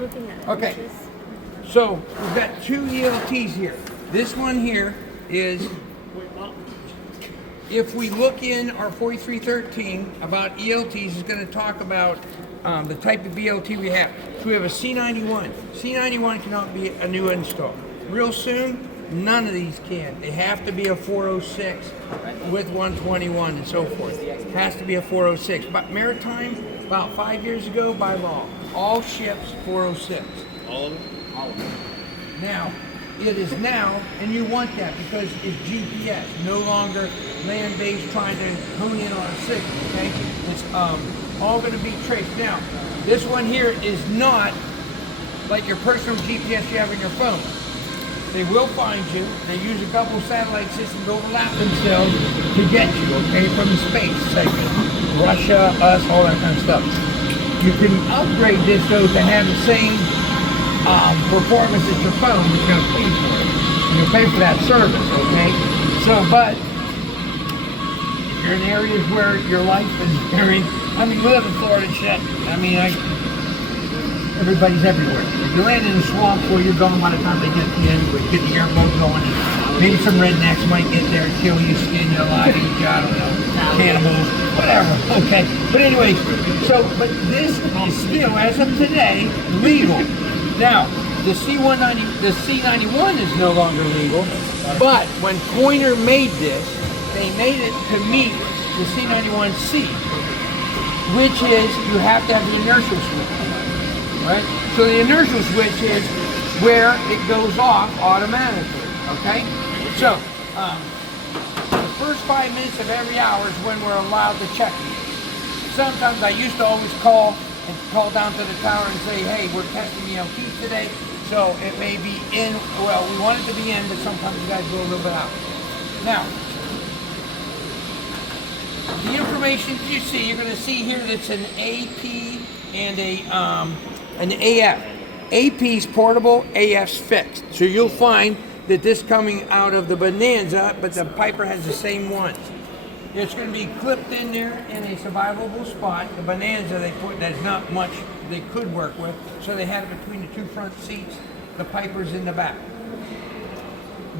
looking at Okay. images. So we've got two ELTs here. This one here is, if we look in our 4313 about ELTs, it's going to talk about the type of ELT we have. So we have a C91. C91 cannot be a new install. Real soon, none of these can. They have to be a 406 with 121 and so forth. It has to be a 406. But Maritime, about 5 years ago, by law, all ships 406. All of them? All of them. Now, it is now, and you want that because it's GPS, no longer land-based trying to hone in on a signal, okay? It's all going to be traced. Now, this one here is not like your personal GPS you have in your phone. They will find you. They use a couple satellite systems to overlap themselves to get you, okay, from the space segment. Russia, us, all that kind of stuff. You can upgrade this, though, to have the same performance as your phone, but you're going to pay for it. You'll pay for that service, okay? So, but if you're in areas where your life is very, I mean, we live in Florida and shit. I mean, everybody's everywhere. If you land in a swamp where you're going by the time they get to you anyway, get the airboat going, maybe some rednecks might get there and kill you, skin you alive, eat you, I don't know, cannibals, whatever, okay? But anyway, so, but this is still, as of today, legal. Now, the C91 is no longer legal, but when Pointer made this, they made it to meet the C91C, which is you have to have the inertial switch, right? So the inertial switch is where it goes off automatically, okay? So, the first 5 minutes of every hour is when we're allowed to check it. Sometimes I used to always call down to the tower and say, hey, we're testing ELTs today, so it may be in, well, we want it to be in, but sometimes you guys go a little bit out. Now, the information you see, you're going to see here that's an AP and an AF. AP's portable, AF's fixed. So you'll find that this coming out of the Bonanza, but the Piper has the same one. It's going to be clipped in there in a survivable spot. The Bonanza, there's not much they could work with, so they had it between the two front seats. The Piper's in the back.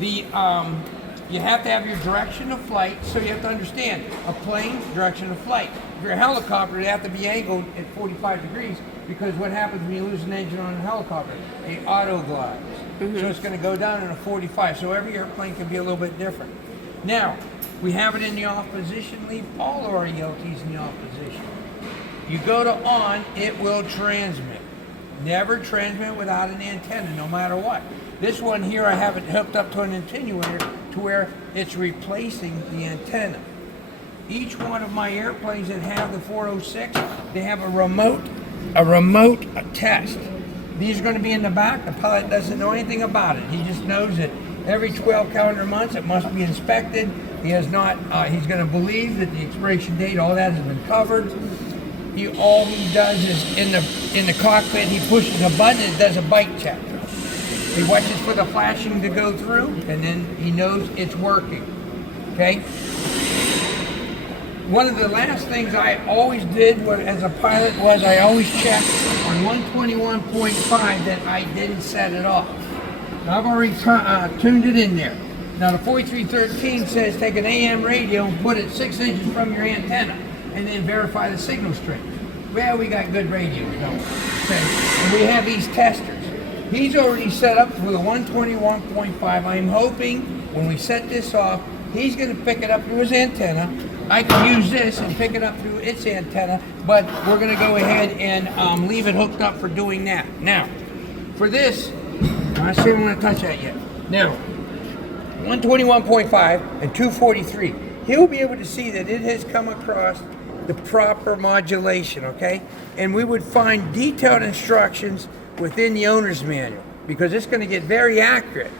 You have to have your direction of flight, so you have to understand a plane's direction of flight. If you're a helicopter, they have to be angled at 45 degrees because what happens when you lose an engine on a helicopter? It auto glides. So it's going to go down in a 45. So every airplane can be a little bit different. Now, we have it in the off position. Leave all of our ELTs in the off position. You go to on, it will transmit. Never transmit without an antenna, no matter what. This one here, I have it hooked up to an attenuator to where it's replacing the antenna. Each one of my airplanes that have the 406, they have a remote test. These are going to be in the back. The pilot doesn't know anything about it. He just knows that every 12 calendar months it must be inspected. He has not. He's going to believe that the expiration date, all that has been covered. All he does is in the cockpit, he pushes a button and does a bite check. He watches for the flashing to go through, and then he knows it's working. Okay. One of the last things I always did as a pilot was I always checked on 121.5 that I didn't set it off. Now I've already tuned it in there. Now the 4313 says take an AM radio and put it 6 inches from your antenna and then verify the signal strength. Well, we got good radios, don't we? Okay. And we have these testers. He's already set up for the 121.5. I'm hoping when we set this off, he's going to pick it up through his antenna. I can use this and pick it up through its antenna, but we're going to go ahead and leave it hooked up for doing that. Now, for this, I still don't want to touch that yet. Now, 121.5 and 243. He'll be able to see that it has come across the proper modulation, okay? And we would find detailed instructions within the owner's manual because it's going to get very accurate.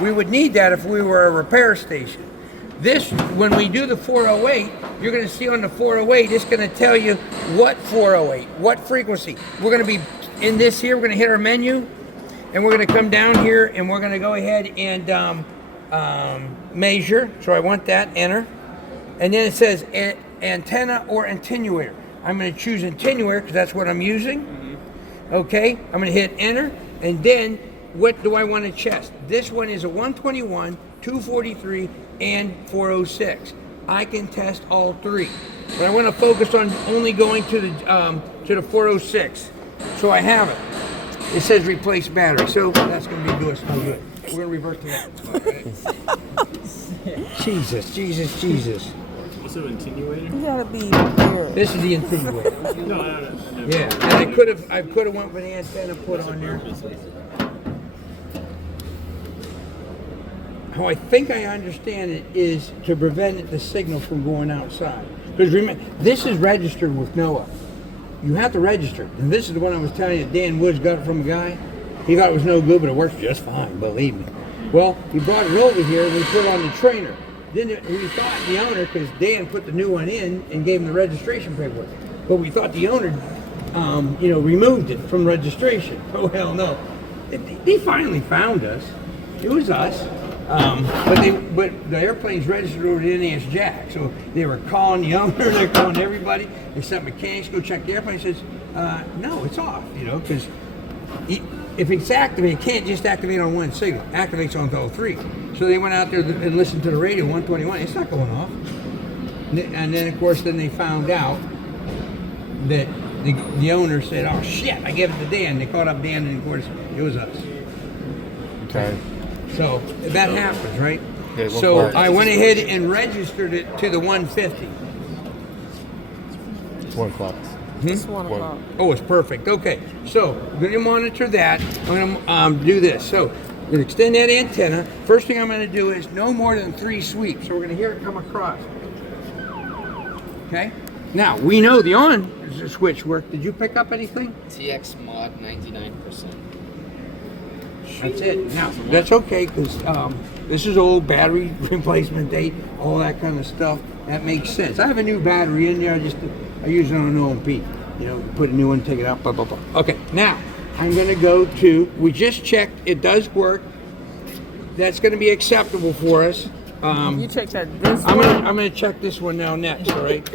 We would need that if we were a repair station. This, when we do the 408, you're going to see on the 408, it's going to tell you what 408, what frequency. We're going to be in this here, we're going to hit our menu, and we're going to come down here, and we're going to go ahead and measure. So I want that, enter. And then it says antenna or attenuator. I'm going to choose attenuator because that's what I'm using. Okay, I'm gonna hit enter, and then what do I want to test? This one is a 121, 243, and 406. I can test all three, but I want to focus on only going to the 406. So I have it. It says replace battery, so that's going to be good. No good. We're going to revert to that. Jesus. What's an attenuator? You gotta be here. This is the attenuator. No. Yeah, and I could have went with the antenna put on there. How I think I understand it is to prevent the signal from going outside. Because remember, this is registered with NOAA. You have to register. And this is the one I was telling you, Dan Woods got it from a guy. He thought it was no good, but it works just fine, believe me. Well, he brought it over here and we put it on the trainer. Then we thought the owner, because Dan put the new one in and gave him the registration paperwork, but we thought the owner, removed it from registration. Oh, hell no. They finally found us. It was us. But the airplane's registered over to NAS Jack, so they were calling the owner, they're calling everybody. They sent mechanics to go check the airplane. Says, no, it's off, because if it's activated, it can't just activate on one signal. It activates on all three. So they went out there and listened to the radio, 121. It's not going off. And then, of course, then they found out that the owner said, oh, shit, I gave it to Dan. They called up Dan, and, of course, it was us. Okay. So that happens, right? Yeah, so I went ahead and registered it to the 150. It's 1 o'clock. It's 1 o'clock. Oh, it's perfect. Okay, so I'm going to monitor that. I'm going to do this. So I'm going to extend that antenna. First thing I'm going to do is no more than 3 sweeps. So we're going to hear it come across. Okay? Now, we know the on switch worked. Did you pick up anything? TX mod 99%. That's it. Now, that's okay, because this is old battery replacement date, all that kind of stuff. That makes sense. I have a new battery in there. I use it on an OMP. Put a new one, take it out, blah, blah, blah. Okay, now, I'm going to go to, we just checked, it does work. That's going to be acceptable for us. You check that this I'm one. going to check this one now next, all right?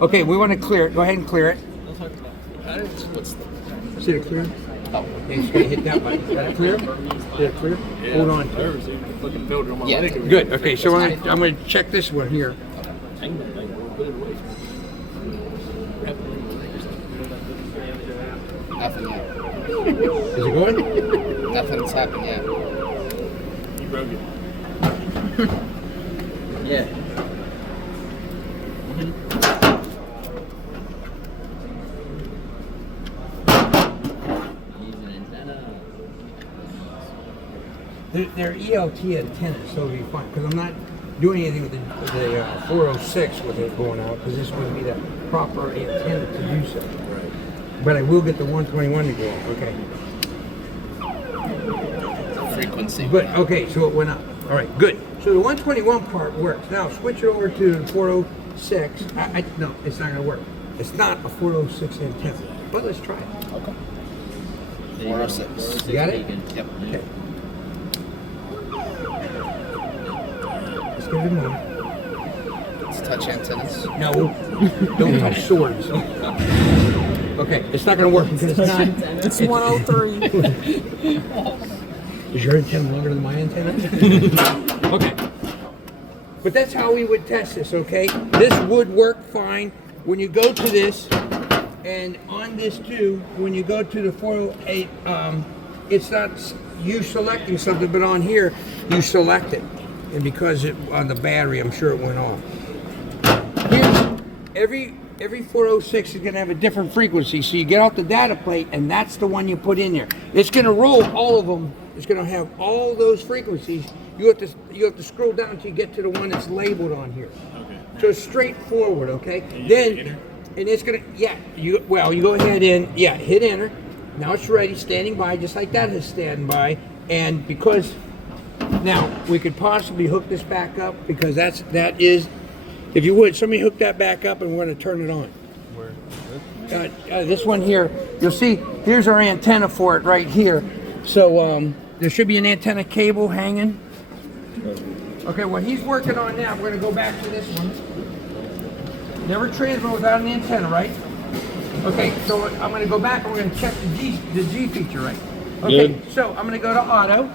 Okay, we want to clear it. Go ahead and clear it. Is it clear? Oh. Okay, just going to hit that button. Is that clear? Is it clear? Hold on to it. Fucking filter on my Yeah. leg. Good. Okay, so I'm going to check this one here. Nothing yet. Is it going? Nothing's happened yet. You broke it. Yeah. They're ELT antennas, so it'll be fine. Because I'm not doing anything with the 406 with it going out, because this wouldn't be the proper antenna to do so. Right. But I will get the 121 to go off. Okay. Frequency. But okay, so it went up. All right, good. So the 121 part works. Now switch it over to the 406. No, it's not going to work. It's not a 406 antenna. But let's try it. Okay. 406. You got it? Yep. Okay. Let's give it a moment. Let's touch antennas. No, don't touch swords. Okay, it's not going to work because it's not. It's 103. Is your antenna longer than my antenna? Okay. But that's how we would test this, okay? This would work fine when you go to this, and on this too, when you go to the 408, it's not you selecting something, but on here, you select it. And because on the battery, I'm sure it went off. Here's, every 406 is going to have a different frequency, so you get off the data plate, and that's the one you put in there. It's going to roll all of them. It's going to have all those frequencies. You have to scroll down until you get to the one that's labeled on here. Okay. So it's straightforward, okay? Then, and it's going to, you go ahead and, hit enter. Now it's ready, standing by, just like that is standing by. And because, now, we could possibly hook this back up, because that is, if you would, somebody hook that back up and we're going to turn it on. Where? This one here, you'll see, here's our antenna for it right here. So there should be an antenna cable hanging. Okay, what he's working on now, we're going to go back to this one. Never transmit without an antenna, right? Okay, so I'm going to go back and we're going to check the G feature right. Okay, Good. so I'm going to go to auto,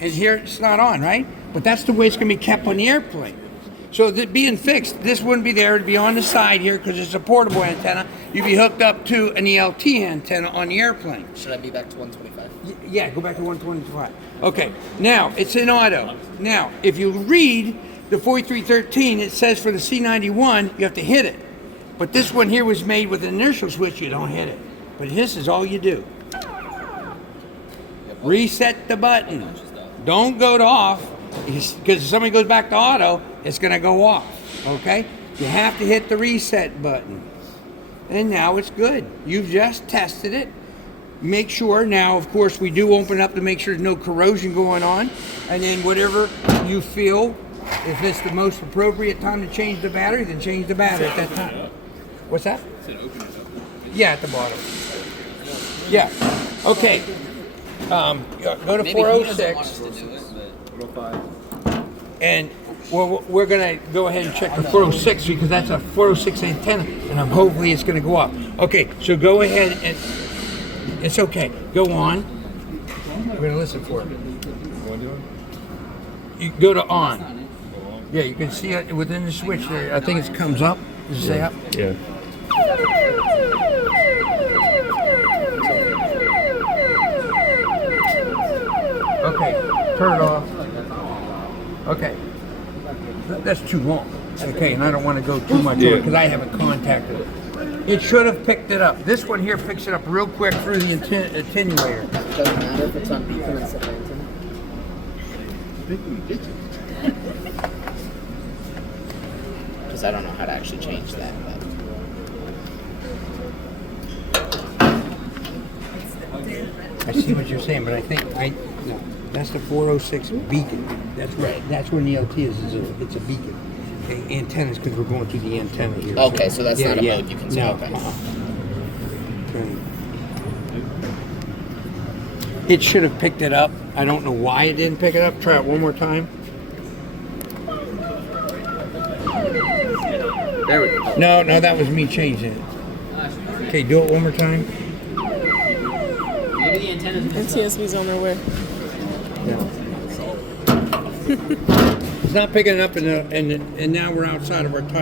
and here it's not on, right? But that's the way it's going to be kept on the airplane. So that being fixed, this wouldn't be there. It'd be on the side here because it's a portable antenna. You'd be hooked up to an ELT antenna on the airplane. Should I be back to 125? Yeah, go back to 125. Okay, now it's in auto. Now, if you read the 4313, it says for the C91, you have to hit it. But this one here was made with an inertial switch, you don't hit it. But this is all you do. Reset the button. Don't go to off, because if somebody goes back to auto, it's going to go off. Okay? You have to hit the reset button. And now it's good. You've just tested it. Make sure, now of course we do open up to make sure there's no corrosion going on. And then whatever you feel, if it's the most appropriate time to change the battery, then change the battery at that time. What's that? Yeah, at the bottom. Yeah. Okay. Go to Maybe he doesn't want 406. us to do it, And well, we're going to go ahead and check the 406 because that's a 406 antenna, and hopefully it's going to go up. Okay, so go ahead and it's okay. Go on. We're going to listen for it. You go to on. Yeah, you can see it within the switch there. I think it comes up. Does it say up? Yeah. Okay, turn it off. Okay, that's too long. Okay, and I don't want to go too much over because I haven't contacted it. It should have picked it up. This one here picks it up real quick through the attenuator. It doesn't matter if it's on beacon instead of antenna. Because I don't know how to actually change that. But. I see what you're saying, but I think no, that's the 406 beacon. That's right. That's when the LT is. It's a beacon. Okay, antennas because we're going through the antenna here. Okay, so that's not a mode you can say. No. Okay. Okay. It should have picked it up. I don't know why it didn't pick it up. Try it one more time. There we go. No, that was me changing it. Okay, do it one more time. Maybe the antenna's NTSB's on their way. It's not picking it up, and now we're outside of our time.